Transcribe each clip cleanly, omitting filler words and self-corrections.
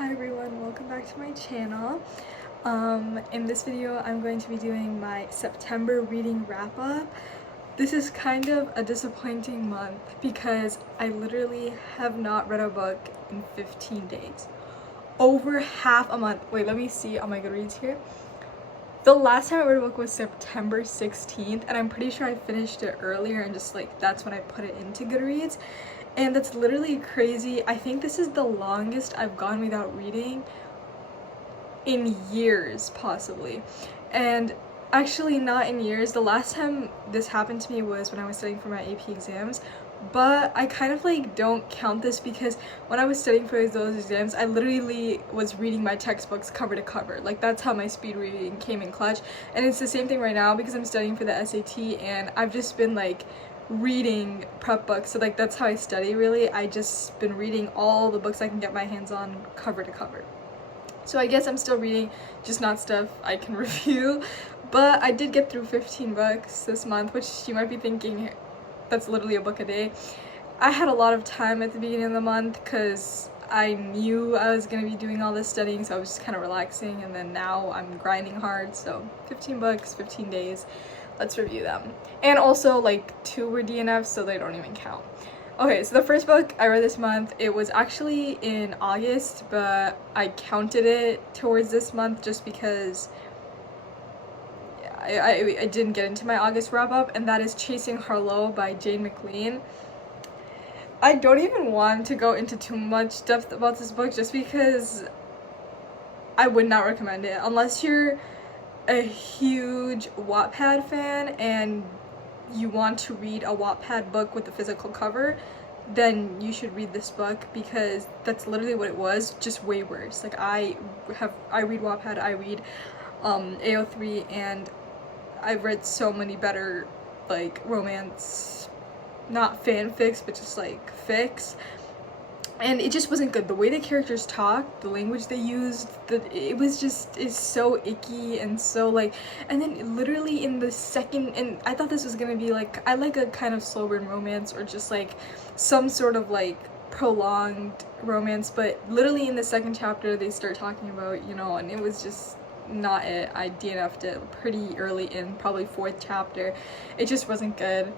Hi everyone, welcome back to my channel. In this video I'm going to be doing my September reading wrap up. This is kind of a disappointing month because I literally have not read a book in 15 days. Over half a month. Wait, let me see on my Goodreads here. The last time I read a book was September 16th, and I'm pretty sure I finished it earlier and just like that's when I put it into Goodreads. And that's literally crazy. I think this is the longest I've gone without reading in years, possibly. And actually not in years. The last time this happened to me was when I was studying for my AP exams. But I kind of like don't count this because when I was studying for those exams, I literally was reading my textbooks cover to cover. Like that's how my speed reading came in clutch. And it's the same thing right now because I'm studying for the SAT and I've just been like reading prep books. So like that's how I study really. I just been reading all the books I can get my hands on cover to cover. So I guess I'm still reading, just not stuff I can review. But I did get through 15 books this month, which you might be thinking, that's literally a book a day. I had a lot of time at the beginning of the month because I knew I was going to be doing all this studying, so I was just kind of relaxing, and then now I'm grinding hard. So 15 books, 15 days. Let's review them. And also like 2 were DNFs, so they don't even count. Okay, so the first book I read this month, it was actually in August, but I counted it towards this month just because I didn't get into my August wrap-up, and that is Chasing Harlow by Jane McLean. I don't even want to go into too much depth about this book just because I would not recommend it. Unless you're a huge Wattpad fan and you want to read a Wattpad book with a physical cover, then you should read this book because that's literally what it was, just way worse. Like I read Wattpad, I read AO3, and I've read so many better like romance, not fanfics, but just like fics, and it just wasn't good. The way the characters talked, the language they used, it was just, it's so icky and so like, and then literally in the second, and I thought this was gonna be like, I like a kind of slow burn romance or just like some sort of like prolonged romance, but literally in the second chapter they start talking about, you know, and it was just not it. I DNF'd it pretty early in, probably 4th chapter. It just wasn't good.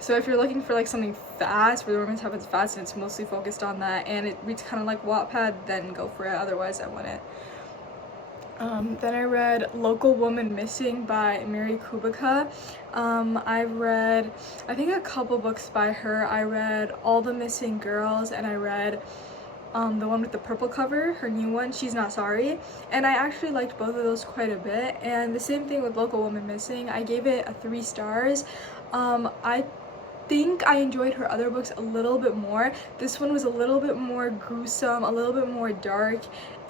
So if you're looking for like something fast, where the romance happens fast and it's mostly focused on that, and it reads kind of like Wattpad, then go for it. Otherwise, I wouldn't. Then I read Local Woman Missing by Mary Kubica. I've read, I think, a couple books by her. I read All the Missing Girls, and I read the one with the purple cover, her new one, She's Not Sorry, and I actually liked both of those quite a bit. And the same thing with Local Woman Missing, I gave it 3 stars. I think I enjoyed her other books a little bit more. This one was a little bit more gruesome, a little bit more dark,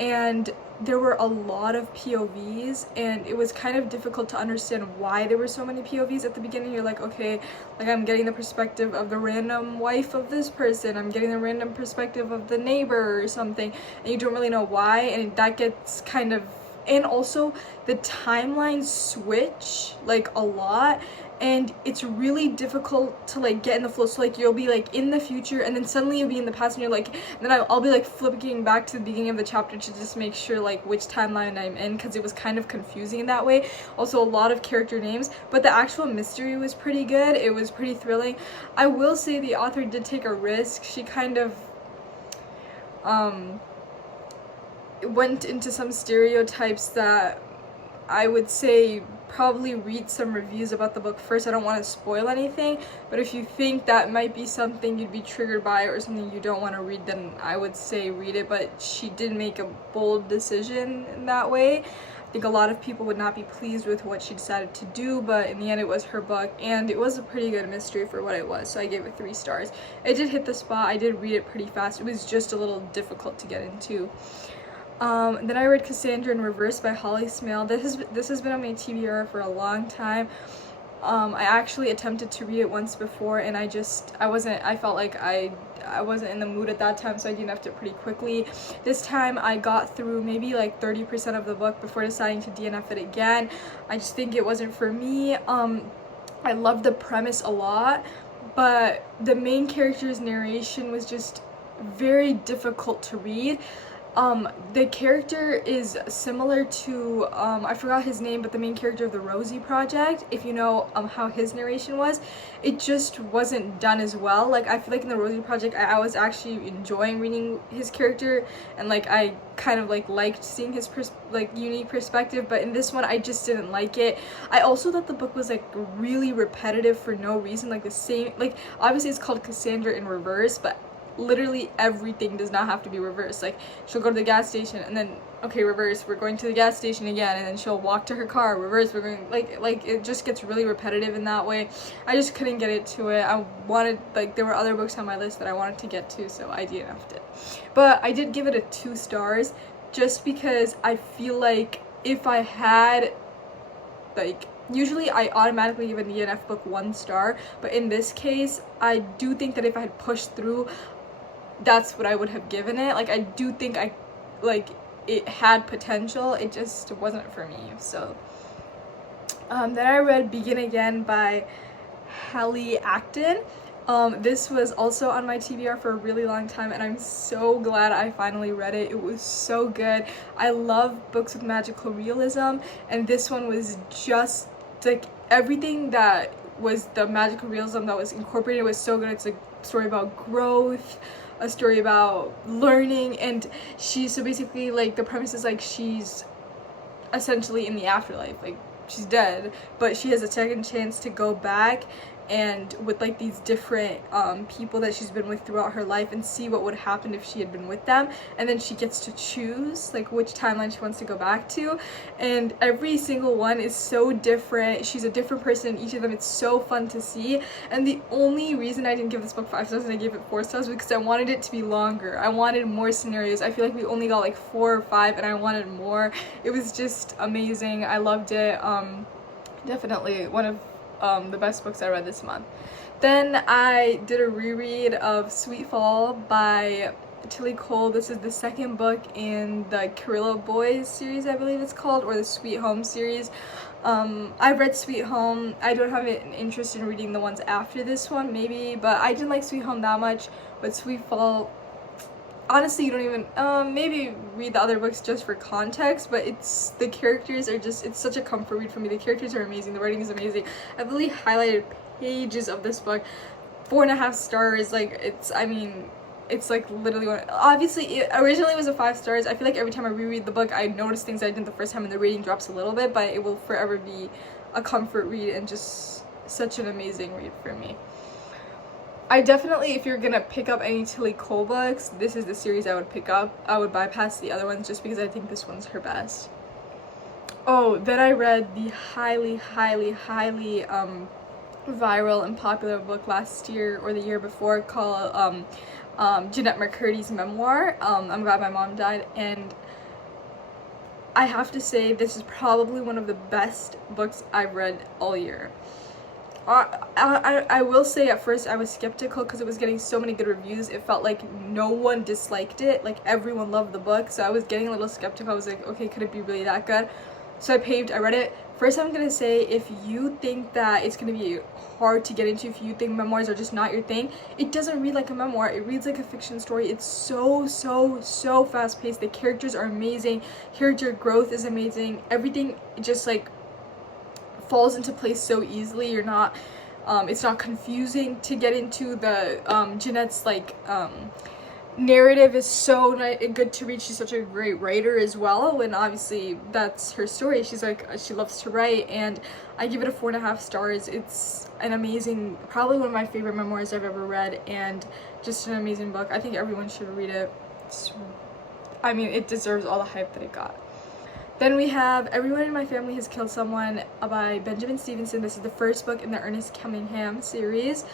and there were a lot of POVs, and it was kind of difficult to understand why there were so many POVs at the beginning. You're like, okay, like I'm getting the perspective of the random wife of this person, I'm getting the random perspective of the neighbor or something, and you don't really know why, and that gets kind of, and also the timelines switch like a lot, and it's really difficult to like get in the flow. So like you'll be like in the future and then suddenly you'll be in the past, and you're like, and then I'll be like flipping back to the beginning of the chapter to just make sure like which timeline I'm in, because it was kind of confusing in that way. Also a lot of character names, but the actual mystery was pretty good. It was pretty thrilling. I will say the author did take a risk. She kind of went into some stereotypes that I would say probably read some reviews about the book first. I don't want to spoil anything, but if you think that might be something you'd be triggered by or something you don't want to read, then I would say read it. But she did make a bold decision in that way. I think a lot of people would not be pleased with what she decided to do, but in the end it was her book, and it was a pretty good mystery for what it was, so I gave it 3 stars. It did hit the spot. I did read it pretty fast. It was just a little difficult to get into. Then I read Cassandra in Reverse by Holly Smale. This has been on my TBR for a long time. I actually attempted to read it once before, and I felt like I wasn't in the mood at that time, so I DNF'd it pretty quickly. This time I got through maybe like 30% of the book before deciding to DNF it again. I just think it wasn't for me. I loved the premise a lot, but the main character's narration was just very difficult to read. The character is similar to, I forgot his name, but the main character of the Rosie Project, if you know how his narration was, it just wasn't done as well. Like, I feel like in the Rosie Project, I was actually enjoying reading his character, and like I kind of like liked seeing his unique perspective, but in this one I just didn't like it. I also thought the book was like really repetitive for no reason, like the same, like obviously it's called Cassandra in reverse, but literally everything does not have to be reversed. Like, she'll go to the gas station and then, okay, reverse, we're going to the gas station again, and then she'll walk to her car, reverse, we're going, like it just gets really repetitive in that way. I just couldn't get into it. I wanted, like, there were other books on my list that I wanted to get to, so I DNF'd it. But I did give it a 2 stars just because I feel like if I had, like, usually I automatically give a DNF book 1 star, but in this case I do think that if I had pushed through, that's what I would have given it. Like, I do think it had potential, it just wasn't for me. So then I read Begin Again by Hallie Acton. This was also on my TBR for a really long time, and I'm so glad I finally read it. It was so good. I love books with magical realism, and this one was just like everything that was the magical realism that was incorporated was so good. It's a story about growth, a story about learning, and so basically, like, the premise is like she's essentially in the afterlife, like she's dead, but she has a second chance to go back and with like these different people that she's been with throughout her life and see what would happen if she had been with them, and then she gets to choose like which timeline she wants to go back to, and every single one is so different. She's a different person in each of them. It's so fun to see, and the only reason I didn't give this book 5 stars and I gave it 4 stars was because I wanted it to be longer. I wanted more scenarios. I feel like we only got like 4 or 5 and I wanted more. It was just amazing. I loved it. Definitely one of the best books I read this month. Then I did a reread of Sweet Fall by Tilly Cole. This is the second book in the Carilla Boys series, I believe it's called, or the Sweet Home series. I've read Sweet Home. I don't have an interest in reading the ones after this one, maybe, but I didn't like Sweet Home that much. But Sweet Fall, honestly, you don't even maybe read the other books just for context, but the characters are just, it's such a comfort read for me. The characters are amazing, the writing is amazing. I've really highlighted pages of this book. 4.5 stars. Like, it's like literally one. Obviously it originally was a 5 stars. I feel like every time I reread the book I notice things I did the first time and the rating drops a little bit, but it will forever be a comfort read and just such an amazing read for me. I definitely, if you're gonna pick up any Tilly Cole books, this is the series I would pick up. I would bypass the other ones just because I think this one's her best. Oh, then I read the highly viral and popular book last year or the year before called Jeanette McCurdy's memoir, I'm Glad My Mom Died, and I have to say this is probably one of the best books I've read all year. I will say at first I was skeptical because it was getting so many good reviews. It felt like no one disliked it, like everyone loved the book, so I was getting a little skeptical. I was like, okay, could it be really that good? So I read it. First, I'm gonna say, if you think that it's gonna be hard to get into, if you think memoirs are just not your thing, it doesn't read like a memoir. It reads like a fiction story. It's so fast paced. The characters are amazing. Character growth is amazing. Everything just like falls into place so easily. You're not it's not confusing to get into. The Jeanette's like narrative is so good to read. She's such a great writer as well, and obviously that's her story. She's like, she loves to write, and I give it a 4.5 stars. It's an amazing, probably one of my favorite memoirs I've ever read, and just an amazing book. I think everyone should read it. It deserves all the hype that it got. Then we have Everyone in My Family Has Killed Someone by Benjamin Stevenson. This is the first book in the Ernest Cunningham series.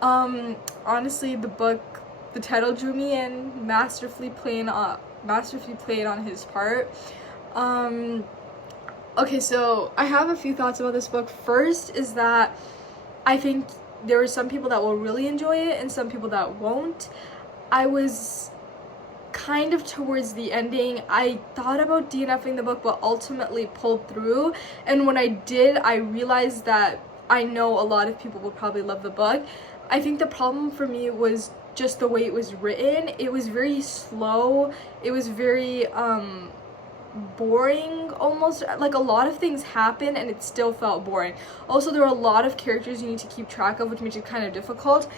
Honestly, the title drew me in, masterfully played on his part. Okay, so I have a few thoughts about this book. First is that I think there are some people that will really enjoy it and some people that won't. I was kind of towards the ending. I thought about DNFing the book, but ultimately pulled through, and when I did, I realized that I know a lot of people will probably love the book. I think the problem for me was just the way it was written. It was very slow. It was very boring almost. Like, a lot of things happen and it still felt boring. Also, there were a lot of characters you need to keep track of, which makes it kind of difficult.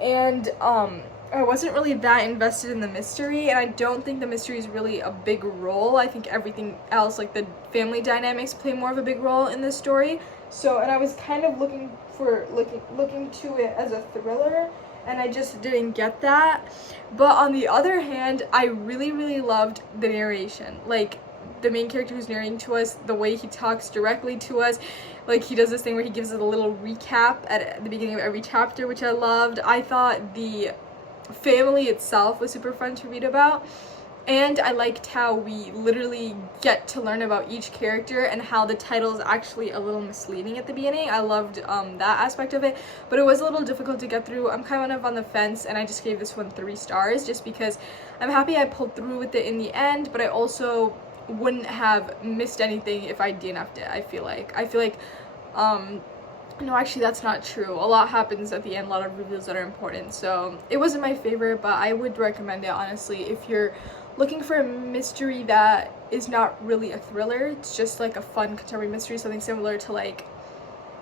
And I wasn't really that invested in the mystery, and I don't think the mystery is really a big role. I think everything else, like the family dynamics, play more of a big role in this story. So, and I was kind of looking to it as a thriller, and I just didn't get that. But on the other hand, I really loved the narration. Like, the main character who's narrating to us, the way he talks directly to us, like he does this thing where he gives us a little recap at the beginning of every chapter, which I loved. I thought the family itself was super fun to read about, and I liked how we literally get to learn about each character and how the title is actually a little misleading at the beginning. I loved that aspect of it, but it was a little difficult to get through. I'm kind of on the fence, and I just gave this one 3 stars just because I'm happy I pulled through with it in the end, but I also wouldn't have missed anything if I DNF'd it. I feel like no, actually that's not true. A lot happens at the end, a lot of reveals that are important. So it wasn't my favorite, but I would recommend it, honestly, if you're looking for a mystery that is not really a thriller. It's just like a fun contemporary mystery, something similar to like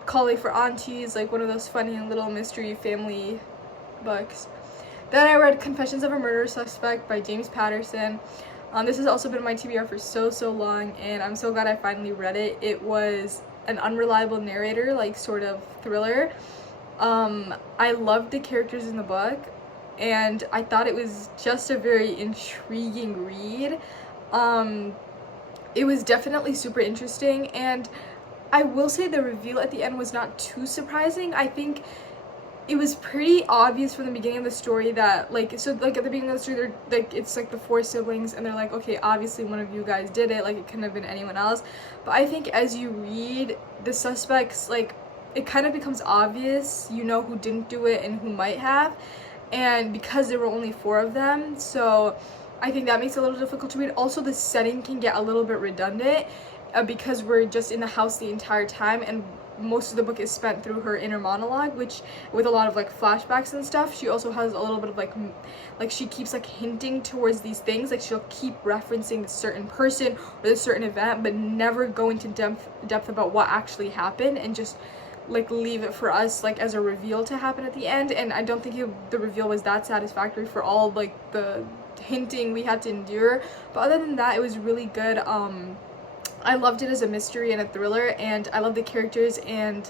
Callie for Aunties, like one of those funny little mystery family books. Then I read Confessions of a Murder Suspect by James Patterson. This has also been on my TBR for so long, and I'm so glad I finally read it. It was an unreliable narrator, like, sort of thriller. I loved the characters in the book, and I thought it was just a very intriguing read. It was definitely super interesting, and I will say the reveal at the end was not too surprising. I think it was pretty obvious from the beginning of the story that, like, so, like, at the beginning of the story, they're, like, it's, like, the 4 siblings, and they're like, okay, obviously one of you guys did it, like, it couldn't have been anyone else. But I think as you read the suspects, like, it kind of becomes obvious, you know, who didn't do it and who might have, and because there were only 4 of them, so I think that makes it a little difficult to read. Also, the setting can get a little bit redundant, because we're just in the house the entire time, and most of the book is spent through her inner monologue, which with a lot of like flashbacks and stuff. She also has a little bit of like she keeps like hinting towards these things, like she'll keep referencing this certain person or this certain event, but never go into depth about what actually happened, and just like leave it for us like as a reveal to happen at the end. And I don't think the reveal was that satisfactory for all like the hinting we had to endure, but other than that, it was really good. I loved it as a mystery and a thriller, and I love the characters, and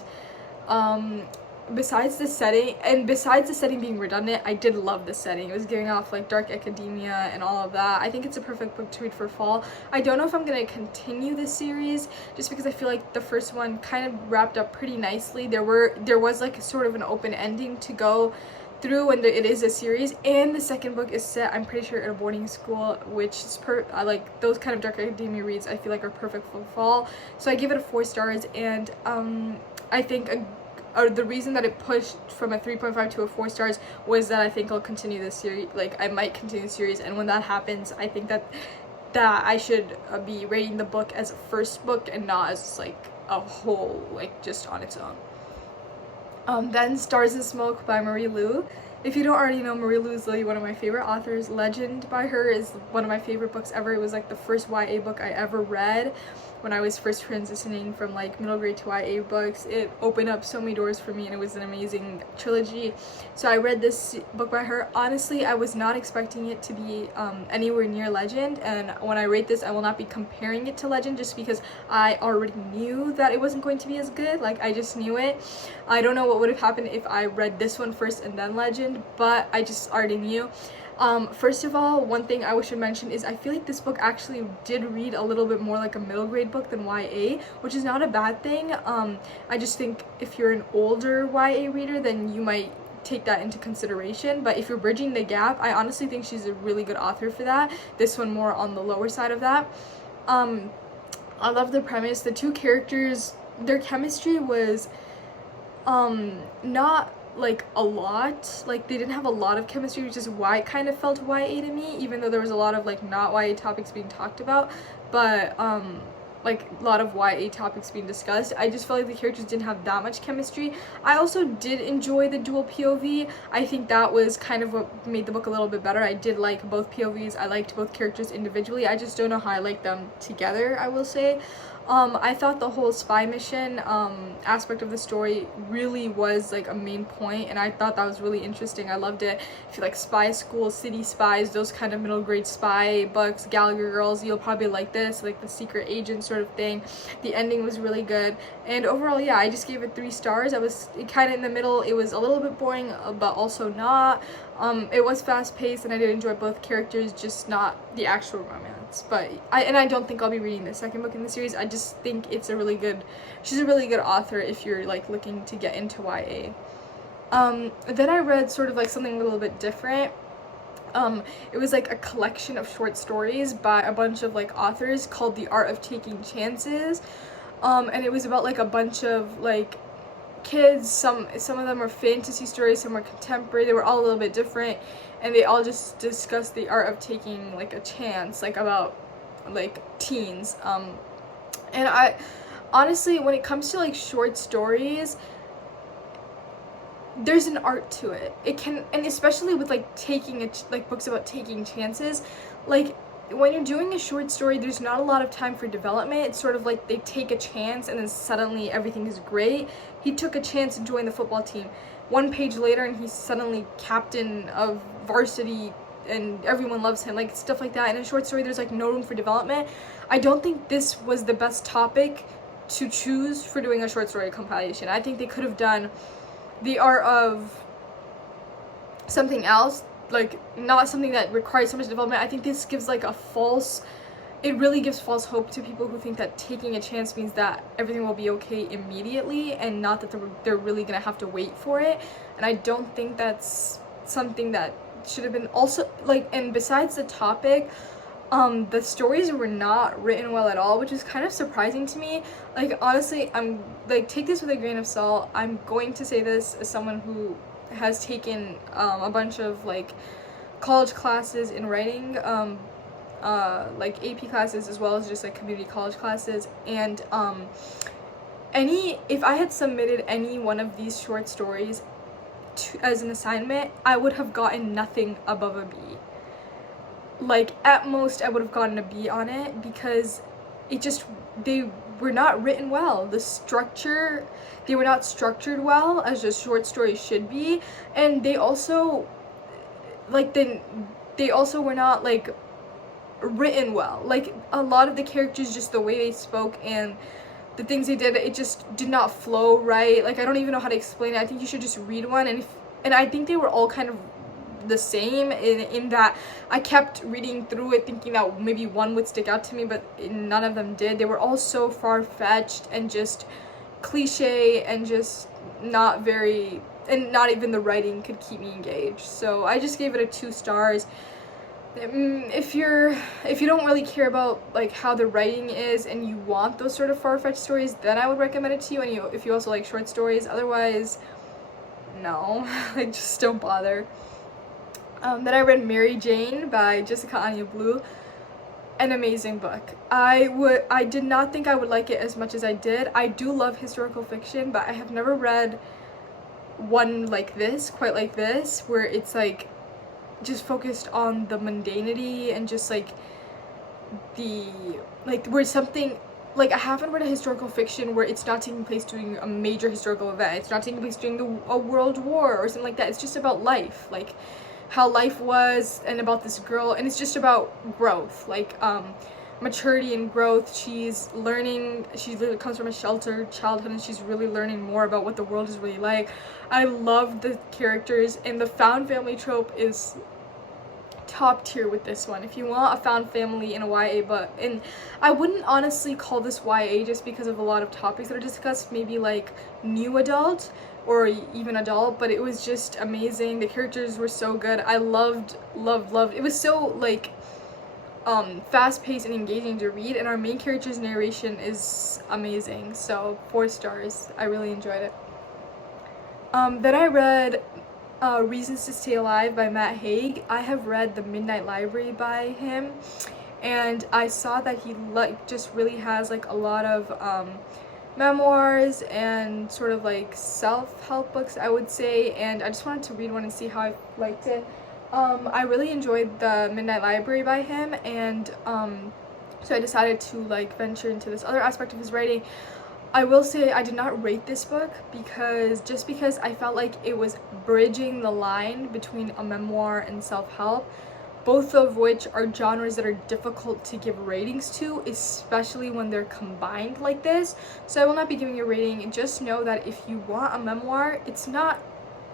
besides the setting being redundant, I did love the setting. It was giving off like dark academia and all of that. I think it's a perfect book to read for fall. I don't know if I'm going to continue this series just because I feel like the first one kind of wrapped up pretty nicely. There was like sort of an open ending to go through, and it is a series, and the second book is set, I'm pretty sure, at a boarding school, which is I like those kind of dark academia reads. I feel like are perfect for fall, so I give it a 4 stars. And I think the reason that it pushed from a 3.5 to a 4 stars was that I think I'll continue this series. Like, I might continue the series, and when that happens, I think that I should be rating the book as a first book and not as like a whole, like just on its own. Then Stars and Smoke by Marie Lu. If you don't already know, Marie Lu is literally one of my favorite authors. Legend by her is one of my favorite books ever. It was like the first YA book I ever read when I was first transitioning from like middle grade to YA books. It opened up so many doors for me, and it was an amazing trilogy. So I read this book by her. Honestly, I was not expecting it to be anywhere near Legend, and when I rate this, I will not be comparing it to Legend just because I already knew that it wasn't going to be as good. Like, I just knew it. I don't know what would have happened if I read this one first and then Legend, but I just already knew. First of all, one thing I should mention is I feel like this book actually did read a little bit more like a middle grade book than YA, which is not a bad thing. I just think if you're an older YA reader, then you might take that into consideration, but if you're bridging the gap, I honestly think she's a really good author for that. This one more on the lower side of that. I love the premise. The 2 characters, their chemistry was not like a lot, like they didn't have a lot of chemistry, which is why it kind of felt YA to me, even though there was a lot of like not YA topics being talked about. But like a lot of YA topics being discussed. I just felt like the characters didn't have that much chemistry. I also did enjoy the dual POV. I think that was kind of what made the book a little bit better. I did like both POVs. I liked both characters individually. I just don't know how I like them together, I will say. I thought the whole spy mission aspect of the story really was like a main point, and I thought that was really interesting. I loved it. If you like spy school, city spies, those kind of middle grade spy books, Gallagher Girls, you'll probably like this, like the secret agent sort of thing. The ending was really good, and overall, yeah, I just gave it 3 stars. I was kind of in the middle. It was a little bit boring, but also not. It was fast paced, and I did enjoy both characters, just not the actual romance. But I don't think I'll be reading the second book in the series. I just think it's a really good, she's a really good author if you're like looking to get into YA. Then I read sort of like something a little bit different. It was like a collection of short stories by a bunch of like authors called The Art of Taking Chances. And it was about like a bunch of like kids. Some of them were fantasy stories, some were contemporary. They were all a little bit different, and they all just discussed the art of taking like a chance, like about like teens. And I honestly, when it comes to like short stories, there's an art to it. It can, and especially with like like books about taking chances, like when you're doing a short story, there's not a lot of time for development. It's sort of like they take a chance and then suddenly everything is great. He took a chance and joined the football team. 1 page later and he's suddenly captain of varsity and everyone loves him, like stuff like that. In a short story, there's like no room for development. I don't think this was the best topic to choose for doing a short story compilation. I think they could have done the art of something else, like not something that requires so much development. I think this gives like a false, it really gives false hope to people who think that taking a chance means that everything will be okay immediately, and not that they're really gonna have to wait for it. And I don't think that's something that should have been also like. And besides the topic, the stories were not written well at all, which is kind of surprising to me. Like honestly, I'm like, take this with a grain of salt. I'm going to say this as someone who has taken a bunch of like college classes in writing, like AP classes as well as just like community college classes, and if I had submitted any one of these short stories as an assignment, I would have gotten nothing above a B. Like at most I would have gotten a B on it, because they were not written well. They were not structured well as a short story should be, and they also were not like written well. Like a lot of the characters, just the way they spoke and the things they did, it just did not flow right. Like I don't even know how to explain it. I think you should just read one, and I think they were all kind of the same in that I kept reading through it thinking that maybe one would stick out to me, but none of them did. They were all so far-fetched and just cliche and just not very, and not even the writing could keep me engaged. So I just gave it a 2 stars. If you don't really care about like how the writing is and you want those sort of far-fetched stories, then I would recommend it to you. And if you also like short stories, otherwise no. Like just don't bother. Then I read Mary Jane by Jessica Anya Blue. An amazing book. I did not think I would like it as much as I did. I do love historical fiction, but I have never read one like this, quite like this, where it's like just focused on the mundanity and just like where something, like I haven't read a historical fiction where it's not taking place during a major historical event. It's not taking place during a world war or something like that. It's just about life, like how life was, and about this girl, and it's just about growth, like maturity and growth. She's learning, she comes from a sheltered childhood, and she's really learning more about what the world is really like. I love the characters, and the found family trope is top tier with this one. If you want a found family in a YA book, and I wouldn't honestly call this YA just because of a lot of topics that are discussed, maybe like new adult or even adult, but it was just amazing. The characters were so good. I loved. It was so like fast-paced and engaging to read, and our main character's narration is amazing. So 4 stars. I really enjoyed it. Then I read Reasons to Stay Alive by Matt Haig. I have read The Midnight Library by him, and I saw that he like just really has like a lot of memoirs and sort of like self-help books, I would say, and I just wanted to read one and see how I liked it. I really enjoyed The Midnight Library by him, and so I decided to like venture into this other aspect of his writing. I will say I did not rate this book because I felt like it was bridging the line between a memoir and self-help, both of which are genres that are difficult to give ratings to, especially when they're combined like this. So I will not be giving a rating. Just know that if you want a memoir,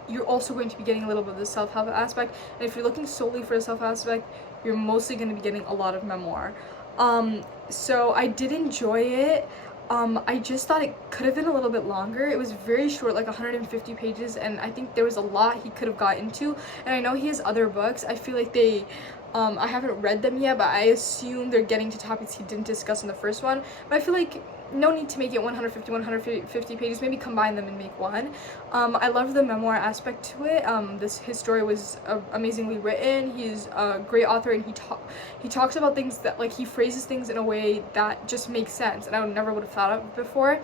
you're also going to be getting a little bit of the self-help aspect, and if you're looking solely for the self-help aspect, you're mostly going to be getting a lot of memoir. So I did enjoy it. I just thought it could have been a little bit longer. It was very short, like 150 pages, and I think there was a lot he could have got into. And I know he has other books. I feel like I haven't read them yet, but I assume they're getting to topics he didn't discuss in the first one. But I feel like no need to make it 150 pages, maybe combine them and make one. I love the memoir aspect to it. His story was amazingly written. He's a great author, and he talks about things that, like, he phrases things in a way that just makes sense, and I never would have thought of before.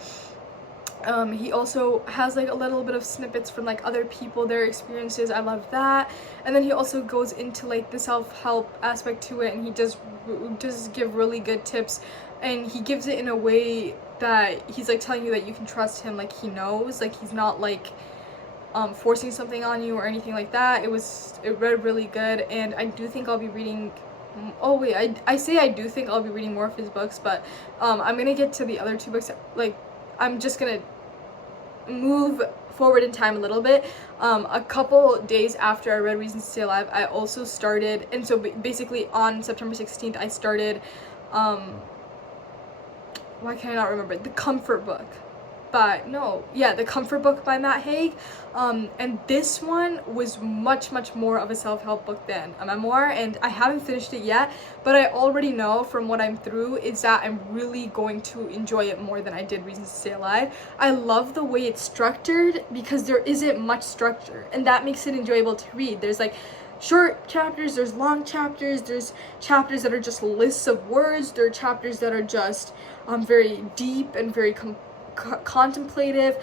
He also has like a little bit of snippets from like other people, their experiences. I love that. And then he also goes into like the self-help aspect to it, and he does give really good tips, and he gives it in a way that he's like telling you that you can trust him, like he knows, like he's not like forcing something on you or anything like that. It read really good, and I do think I'll be reading I say I do think I'll be reading more of his books, but I'm gonna get to the other two books. Like, I'm just gonna move forward in time a little bit. A couple days after I read Reasons to Stay Alive, I also started, and so basically on September 16th I started why can I not remember it? The Comfort Book by Matt Haig. And this one was much more of a self-help book than a memoir, and I haven't finished it yet, but I already know from what I'm through is that I'm really going to enjoy it more than I did Reasons to Stay Alive. I love the way it's structured because there isn't much structure, and that makes it enjoyable to read. There's like short chapters, there's long chapters, there's chapters that are just lists of words, there are chapters that are just very deep and very contemplative.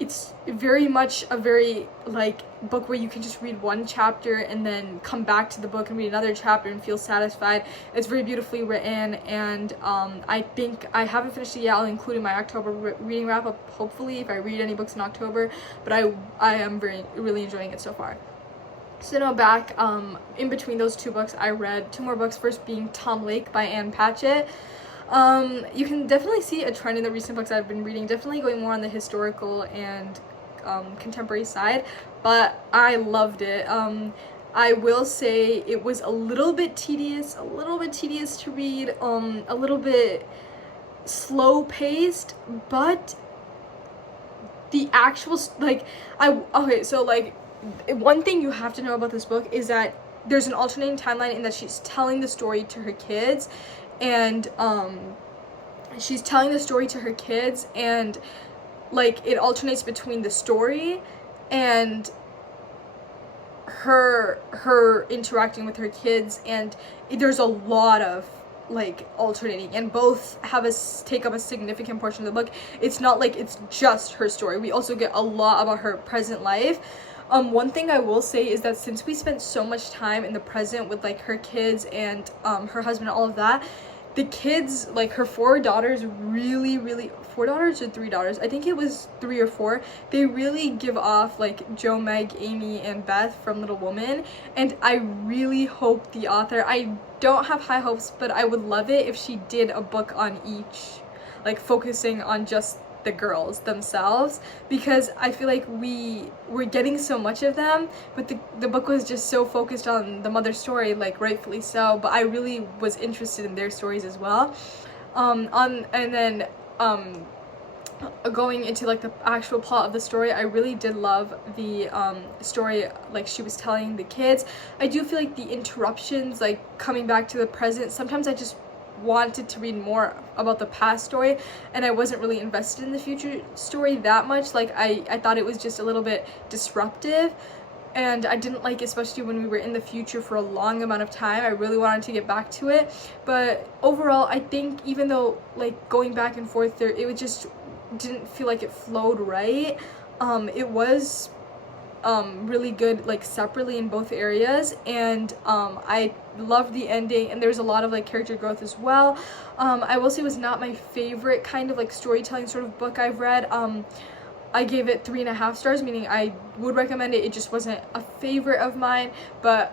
It's very much a very like book where you can just read one chapter and then come back to the book and read another chapter and feel satisfied. It's very beautifully written, and I think I haven't finished it yet. I'll include in my October reading wrap up, hopefully, if I read any books in October, but I am really enjoying it so far. So now back, in between those two books, I read two more books, first being Tom Lake by Ann Patchett. You can definitely see a trend in the recent books I've been reading, definitely going more on the historical and contemporary side, but I loved it. I will say it was a little bit tedious to read, a little bit slow paced, but the actual, one thing you have to know about this book is that there's an alternating timeline in that she's telling the story to her kids, and like it alternates between the story and her interacting with her kids, and there's a lot of like alternating, and both take up a significant portion of the book. It's not like it's just her story. We also get a lot about her present life. One thing I will say is that since we spent so much time in the present with like her kids and her husband and all of that, the kids, like her four daughters, really 4 daughters or 3 daughters, I think it was 3 or 4, they really give off like Jo, Meg, Amy, and Beth from Little Woman, and I really hope the author, I don't have high hopes, but I would love it if she did a book on each, like focusing on just the girls themselves, because I feel like we're getting so much of them, but the book was just so focused on the mother's story, like rightfully so, but I really was interested in their stories as well. Going into like the actual plot of the story, I really did love the story like she was telling the kids. I do feel like the interruptions, like coming back to the present, sometimes I just wanted to read more about the past story, and I wasn't really invested in the future story that much. Like I thought it was just a little bit disruptive, and I didn't like, especially when we were in the future for a long amount of time. I really wanted to get back to it, but overall I think even though like going back and forth there, it just didn't feel like it flowed right. It was really good like separately in both areas, and I loved the ending, and there's a lot of like character growth as well. I will say it was not my favorite kind of like storytelling sort of book I've read. I gave it 3.5 stars, meaning I would recommend it. It just wasn't a favorite of mine. But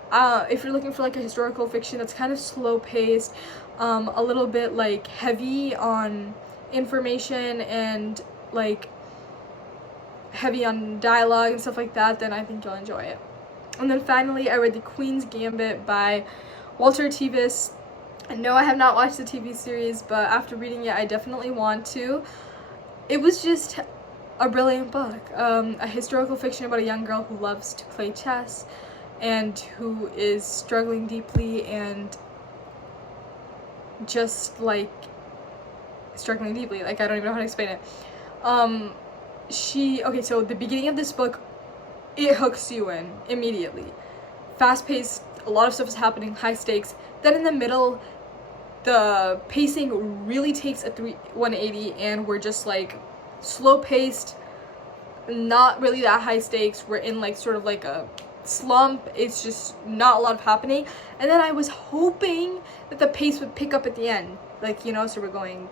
if you're looking for like a historical fiction that's kind of slow paced, a little bit like heavy on information and like heavy on dialogue and stuff like that, then I think you'll enjoy it. And then finally, I read The Queen's Gambit by Walter Tevis. No, I have not watched the TV series, but after reading it, I definitely want to. It was just a brilliant book. A historical fiction about a young girl who loves to play chess and who is struggling deeply and just like struggling deeply. Like, I don't even know how to explain it. Okay, so the beginning of this book, it hooks you in immediately. Fast-paced, a lot of stuff is happening, high stakes. Then in the middle, the pacing really takes a 180, and we're just like slow-paced, not really that high stakes. We're in like sort of like a slump. It's just not a lot of happening. And then I was hoping that the pace would pick up at the end, like, you know, so we're going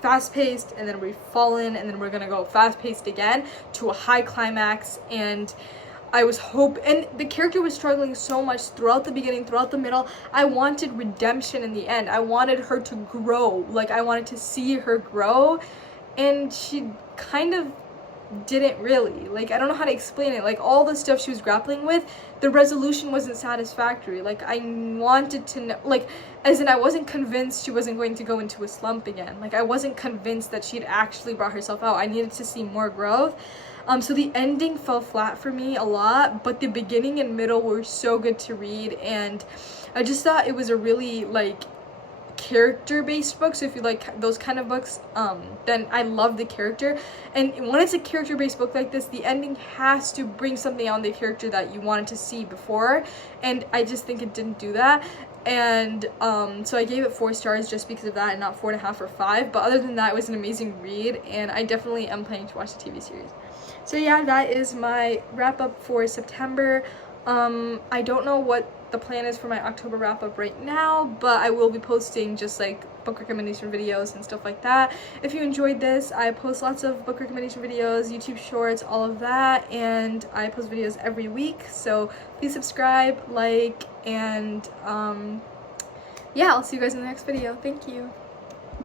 fast-paced, and then we've fallen, and then we're gonna go fast-paced again to a high climax. And I was and the character was struggling so much throughout the beginning, throughout the middle. I wanted redemption in the end. I wanted her to grow. Like, I wanted to see her grow, and she kind of didn't really. Like, I don't know how to explain it. Like, all the stuff she was grappling with, the resolution wasn't satisfactory. Like, I wanted to know, like, as in I wasn't convinced she wasn't going to go into a slump again. Like, I wasn't convinced that she'd actually brought herself out. I needed to see more growth. So the ending fell flat for me a lot, but the beginning and middle were so good to read, and I just thought it was a really like character-based book. So if you like those kind of books, then I love the character. And when it's a character-based book like this, the ending has to bring something on the character that you wanted to see before, and I just think it didn't do that. And so I gave it 4 stars just because of that, and not 4.5 or 5. But other than that, it was an amazing read, and I definitely am planning to watch the TV series. So yeah, that is my wrap up for September. I don't know what the plan is for my October wrap up right now, but I will be posting just like book recommendation videos and stuff like that. If you enjoyed this, I post lots of book recommendation videos, YouTube shorts, all of that, and I post videos every week. So please subscribe, like, and yeah, I'll see you guys in the next video. Thank you.